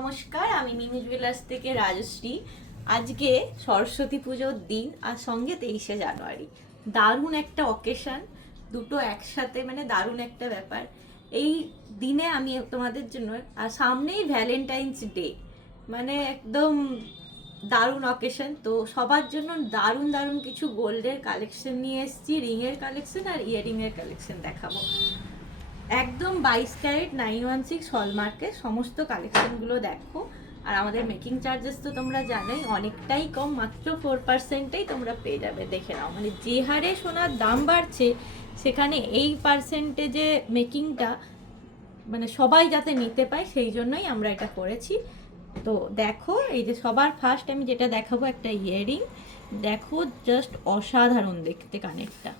নমস্কার, আমি মিমি জুয়েলার্স থেকে রাজশ্রী। আজকে সরস্বতী পুজোর দিন আর সঙ্গে 23শে জানুয়ারি। দারুণ একটা অকেশন, দুটো একসাথে, মানে দারুণ একটা ব্যাপার। এই দিনে আমি তোমাদের জন্য, আর সামনেই ভ্যালেন্টাইন্স ডে, মানে একদম দারুণ অকেশন। তো সবার জন্য দারুণ দারুণ কিছু গোল্ডের কালেকশন নিয়ে এসেছি, রিংয়ের কালেকশন আর ইয়ারিংয়ের কালেকশন দেখাবো। একদম 22 ক্যারেট 916 হলমার্কের সমস্ত কালেকশনগুলো দেখো। আর আমাদের মেকিং চার্জেস তো তোমরা জানোই অনেকটাই কম, মাত্র 4%-এই তোমরা পেয়ে যাবে। দেখে নাও, মানে যে হারে সোনার দাম বাড়ছে সেখানে এই পার্সেন্টেজে মেকিংটা, মানে সবাই যাতে নিতে পায় সেই জন্যই আমরা এটা করেছি। তো দেখো, এই যে সবার ফার্স্ট আমি যেটা দেখাবো একটা ইয়াররিং। দেখো, জাস্ট অসাধারণ দেখতে কানেরটা,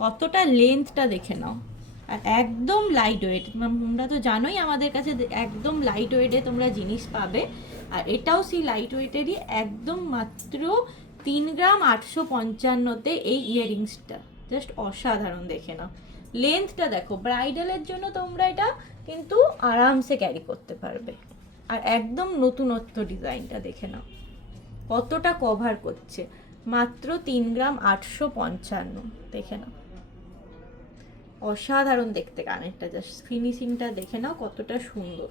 কতটা লেন্থটা দেখে নাও। আর একদম লাইট ওয়েট, তোমরা তো জানোই আমাদের কাছে একদম লাইট ওয়েটে তোমরা জিনিস পাবে। আর এটাও সেই লাইট ওয়েটেরই, একদম মাত্র 3 গ্রাম 855-তে এই ইয়াররিংসটা জাস্ট অসাধারণ দেখে নাও। লেন্থটা দেখো, ব্রাইডালের জন্য তোমরা এটা কিন্তু আরামসে ক্যারি করতে পারবে। আর একদম নতুনত্ব ডিজাইনটা দেখে নাও, কতটা কভার করছে, মাত্র 3 গ্রাম 855। দেখে নাও, অসাধারণ দেখতে কানেরটা, জাস্ট ফিনিশিংটা দেখে নাও কতটা সুন্দর।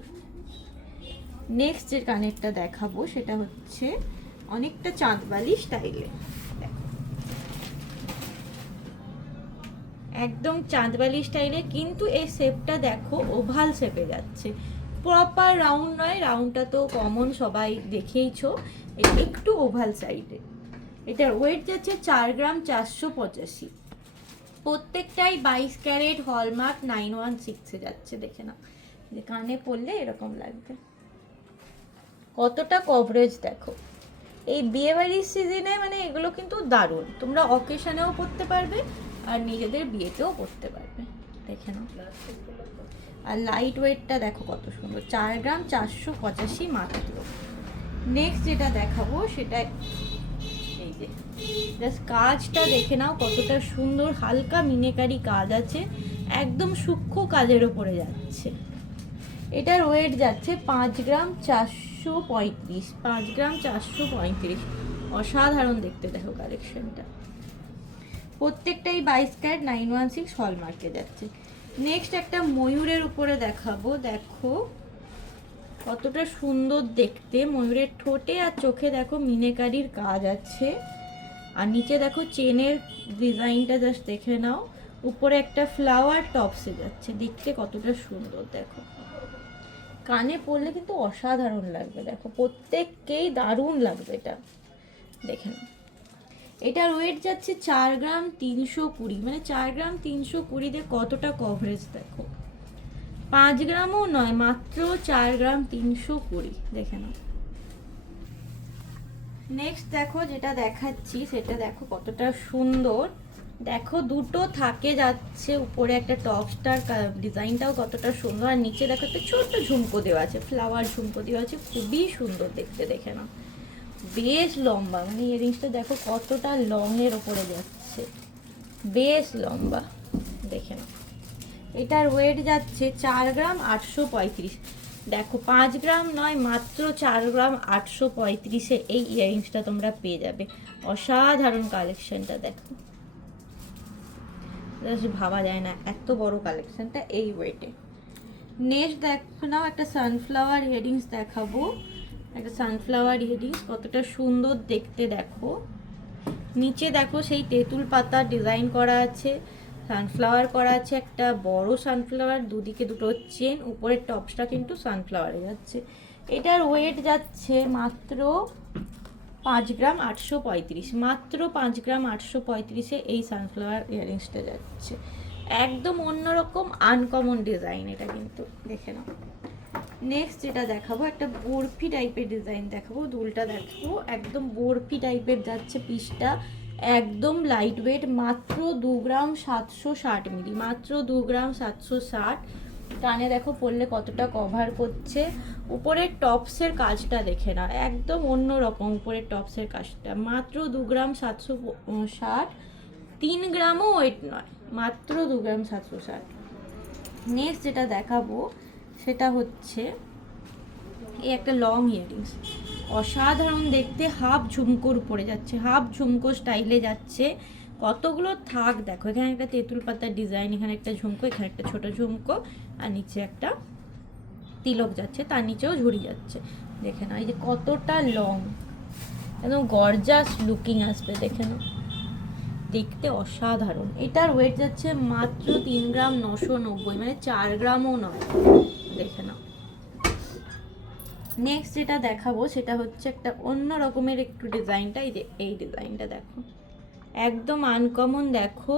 নেক্সট যে কানেরটা দেখাবো সেটা হচ্ছে অনেকটা চাঁদবালি স্টাইলে। একদম চাঁদবালি স্টাইলে, কিন্তু এই শেপটা দেখো ওভাল শেপে যাচ্ছে, প্রপার রাউন্ড নয়। রাউন্ডটা তো কমন, সবাই দেখেইছো। এটা একটু ওভাল সাইডে। এটার ওয়েট যাচ্ছে 4 গ্রাম 485। প্রত্যেকটাই 22 ক্যারেট হলমার্ক 916-এ যাচ্ছে। দেখে নাও, যে কানে পরলে এরকম লাগবে, কতটা কভারেজ দেখো। এই বিয়েবাড়ির সিজনে মানে এগুলো কিন্তু দারুণ, তোমরা অকেশনেও পরতে পারবে আর নিজেদের বিয়েতেও পরতে পারবে। দেখে নাও, আর লাইট ওয়েটটা দেখো কত সুন্দর, 4 গ্রাম 485 মাত্র। নেক্সট যেটা দেখাবো সেটা এই যে, জাস্ট কাজটা দেখে নাও কতটা সুন্দর, হালকা মিনেকারি কাজ আছে, একদম সূক্ষ্ম কাজের ওপরে যাচ্ছে। এটার ওয়েট যাচ্ছে 5 গ্রাম 435, 5 গ্রাম 435। অসাধারণ দেখতে দেখো কালেকশনটা, প্রত্যেকটাই 22 ক্যারেট 916 হলমার্কে যাচ্ছে। নেক্সট একটা ময়ূরের উপরে দেখাবো। দেখো কতটা সুন্দর দেখতে, ময়ূরের ঠোঁটে আর চোখে দেখো মিনেকারির কাজ আছে। আর নিচে দেখো চেনের ডিজাইনটা জাস্ট দেখে নাও, উপরে একটা ফ্লাওয়ার টপসে যাচ্ছে, দেখতে কতটা সুন্দর দেখো। কানে পরলে কিন্তু অসাধারণ লাগবে, দেখো প্রত্যেককেই দারুণ লাগবে এটা। দেখে নাও, এটার ওয়েট যাচ্ছে 4 গ্রাম 320, মানে 4 গ্রাম 320 কতটা কভারেজ দেখো। 5 গ্রামও নয়, মাত্র 4 গ্রাম 320। দেখে নাও। নেক্সট দেখো যেটা দেখাচ্ছি সেটা দেখো কতটা সুন্দর। দেখো দুটো থাকে যাচ্ছে, উপরে একটা টপ স্টার ডিজাইনটাও কতটা সুন্দর, আর নিচে দেখো একটা ছোট্ট ঝুমকো দেওয়া আছে, ফ্লাওয়ার ঝুমকো দেওয়া আছে, খুবই সুন্দর দেখতে। দেখে নাও, বেশ লম্বা, মানে ইয়ারিংসটা দেখো কতটা লং এর ওপরে যাচ্ছে, বেশ লম্বা। দেখে নাও, এটার ওয়েট যাচ্ছে 4 গ্রাম 835। দেখো 5 গ্রাম নয়, মাত্র 4 গ্রাম 835-এ এই ইয়ারিংসটা তোমরা পেয়ে যাবে। অসাধারণ কালেকশনটা দেখো, ভাবা যায় না এত বড় কালেকশনটা এই ওয়েটে। নেক্সট দেখো নাও, একটা সানফ্লাওয়ার ইয়ারিংস দেখাবো। একটা সানফ্লাওয়ার ইয়ারিংস কতটা সুন্দর দেখতে দেখো। নিচে দেখো সেই তেঁতুল পাতা ডিজাইন করা আছে, সানফ্লাওয়ার করা আছে, একটা বড় সানফ্লাওয়ার, দুদিকে দুটো চেন, উপরের টপসটা কিন্তু সানফ্লাওয়ারে যাচ্ছে। এটার ওয়েট যাচ্ছে মাত্র 5 গ্রাম 835, মাত্র 5 গ্রাম 835-এ এই সানফ্লাওয়ার ইয়ারিংসটা যাচ্ছে। একদম অন্যরকম আনকমন ডিজাইন এটা কিন্তু, দেখে নাও। নেক্সট যেটা দেখাবো একটা বরফি টাইপের ডিজাইন দেখাবো। দুলটা দেখো, একদম বরফি টাইপের যাচ্ছে পিসটা, একদম লাইট ওয়েট, মাত্র 2 গ্রাম 760 মিলি, মাত্র 2 গ্রাম 760। কানে দেখো পরলে কতটা কভার করছে, উপরের টপসের কাজটা দেখে না, একদম অন্য রকম উপরের টপসের কাজটা, মাত্র 2 গ্রাম 760। 3 গ্রামও ওয়েট নয়, মাত্র 2 গ্রাম 760। নেক্সট যেটা দেখাবো সেটা হচ্ছে এই একটা লং ইয়াররিংস, অসাধারণ দেখতে, হাফ ঝুমকোর উপরে যাচ্ছে, হাফ ঝুমকো স্টাইলে যাচ্ছে। কতগুলো থাক দেখো, এখানে একটা তেঁতুল পাতার ডিজাইন, এখানে একটা ঝুমকো, এখানে একটা ছোট ঝুমকো, আর নিচে একটা তিলক যাচ্ছে, তার নিচেও ঝুড়ি যাচ্ছে। দেখে নাও এই যে কতটা লং, একদম গর্জাস লুকিং আসবে, দেখে নাও, দেখতে অসাধারণ। এটার ওয়েট যাচ্ছে মাত্র 3 গ্রাম 990, মানে 4 গ্রামও নয়, দেখে নাও। নেক্সট যেটা দেখাবো সেটা হচ্ছে একটা অন্য রকমের একটু ডিজাইনটা, এই যে এই ডিজাইনটা দেখো, একদম আনকমন। দেখো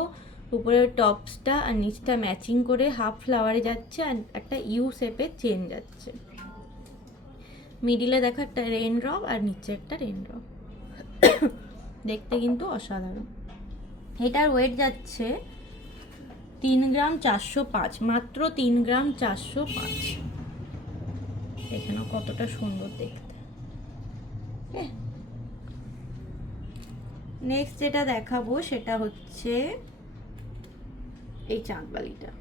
উপরের টপসটা আর নিচটা ম্যাচিং করে হাফ ফ্লাওয়ারে যাচ্ছে, আর একটা ইউ শেপের চেন যাচ্ছে। মিডিলে দেখো একটা রেন ড্রপ আর নিচে একটা রেন ড্রপ, দেখতে কিন্তু অসাধারণ। এটার ওয়েট যাচ্ছে 3 গ্রাম 405, মাত্র 3 গ্রাম 405। দেখে নাও কতটা সুন্দর দেখতে। নেক্সট যেটা দেখাবো সেটা হচ্ছে এই চাঁদবালিটা,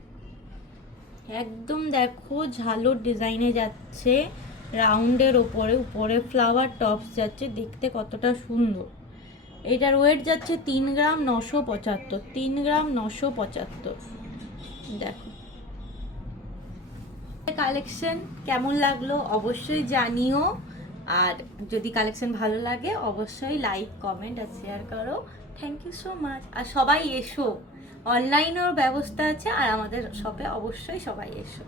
একদম দেখো ঝালোর ডিজাইনে যাচ্ছে, রাউন্ডের ওপরে, উপরে ফ্লাওয়ার টপস যাচ্ছে, দেখতে কতটা সুন্দর। এটার ওয়েট যাচ্ছে 3 গ্রাম 975, 3 গ্রাম 975। দেখো কালেকশন কেমন লাগলো অবশ্যই জানিও, আর যদি কালেকশন ভালো লাগে অবশ্যই লাইক কমেন্ট আর শেয়ার করো। Thank you so much. আর সবাই এসো, অনলাইনেও ব্যবস্থা আছে, আর আমাদের শপে অবশ্যই সবাই এসো।